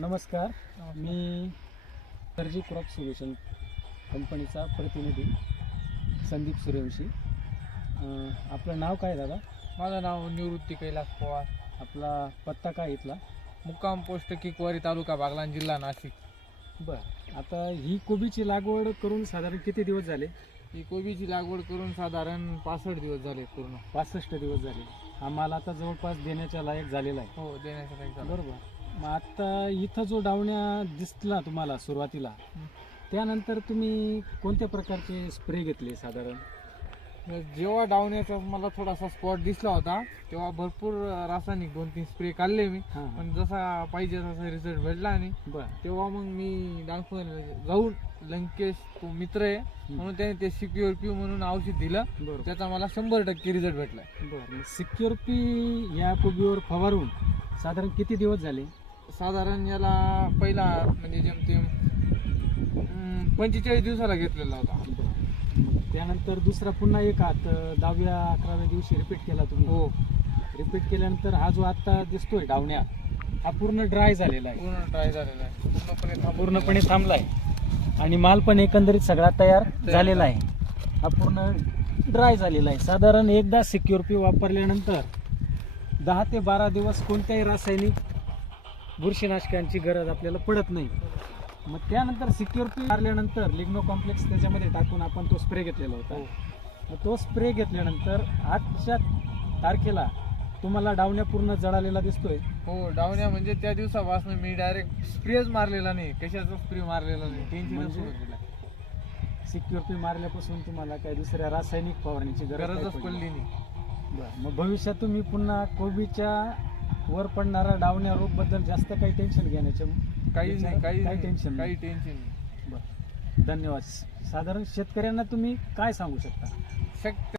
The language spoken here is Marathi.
नमस्कार. मी सर्जी क्रॉप सोल्युशन कंपनीचा प्रतिनिधी संदीप सूर्यवंशी. आपलं नाव काय दादा? माझं नाव निवृत्ती कैलास पवार. आपला पत्ता काय इथला? मुक्काम पोस्ट किकवारी, तालुका बागलाण, जिल्हा नाशिक. बरं, आता ही कोबीची लागवड करून साधारण किती दिवस झाले? ही कोबीची लागवड करून साधारण 65 दिवस झाले पूर्ण. 65 दिवस झाले. हा माल आता जवळपास देण्याच्या लायक झालेला आहे. हो, देण्याचं काही झालं. बरोबर. मग आता इथं जो डावण्या दिसला तुम्हाला सुरुवातीला, त्यानंतर तुम्ही कोणत्या प्रकारचे स्प्रे घेतले साधारण? जेव्हा डावण्याचा मला थोडासा स्पॉट दिसला होता तेव्हा भरपूर रासायनिक 2-3 स्प्रे काढले मी. हां पण जसा पाहिजे तसा रिझल्ट भेटला नाही. बरं तेव्हा मग मी दाखवून जाऊन लंकेश तो मित्र आहे म्हणून त्याने ते सिक्युअर पी म्हणून औषध दिलं. बरोबर. त्याचा मला 100% रिझल्ट भेटला. बरं, सिक्युअर पी या कोबीवर फवारून साधारण किती दिवस झाले? साधारण याला पहिला म्हणजे जेमतेम 45 दिवसाला घेतलेला होता. त्यानंतर दुसरा पुन्हा एक हात 10व्या-11व्या दिवशी रिपीट केला तुम्ही? हो, रिपीट केल्यानंतर हा जो आता दिसतोय डावण्या, हा पूर्ण ड्राय झालेला आहे, पूर्ण ट्राय झालेला आहे, पूर्णपणे थांबलाय आणि माल पण एकंदरीत सगळा तयार झालेला आहे. हा पूर्ण ड्राय झालेला आहे. साधारण एकदा सिक्युअर पी वापरल्यानंतर 10 ते 12 दिवस कोणत्याही रासायनिक बुरशीनाशकांची गरज आपल्याला पडत नाही. मग त्यानंतर सिक्युअर पी मारल्यानंतर लिग्नो कॉम्प्लेक्स त्याच्यामध्ये टाकून आपण तो स्प्रे घेतलेला होता. मग तो स्प्रे घेतल्यानंतर आजच्या तारखेला तुम्हाला डावण्या पूर्ण जळालेला दिसतोय. हो, डावण्या म्हणजे त्या दिवसापासून मी डायरेक्ट स्प्रेच मारलेला नाही, कशाचा स्प्रे मारलेला नाही. टेन्शन सिक्युअर पी मारल्यापासून तुम्हाला काही दुसऱ्या रासायनिक फवारणीची गरजच पडली नाही. बरं, मग भविष्यात तुम्ही पुन्हा कोबीच्या वर पडणारा डावण्या रोग बद्दल जास्त काही टेन्शन घेण्याचे काहीच नाही, काही टेन्शन काही टेन्शन नाही. बरं, धन्यवाद. साधारण शेतकऱ्यांना तुम्ही काय सांगू शकता? शक्य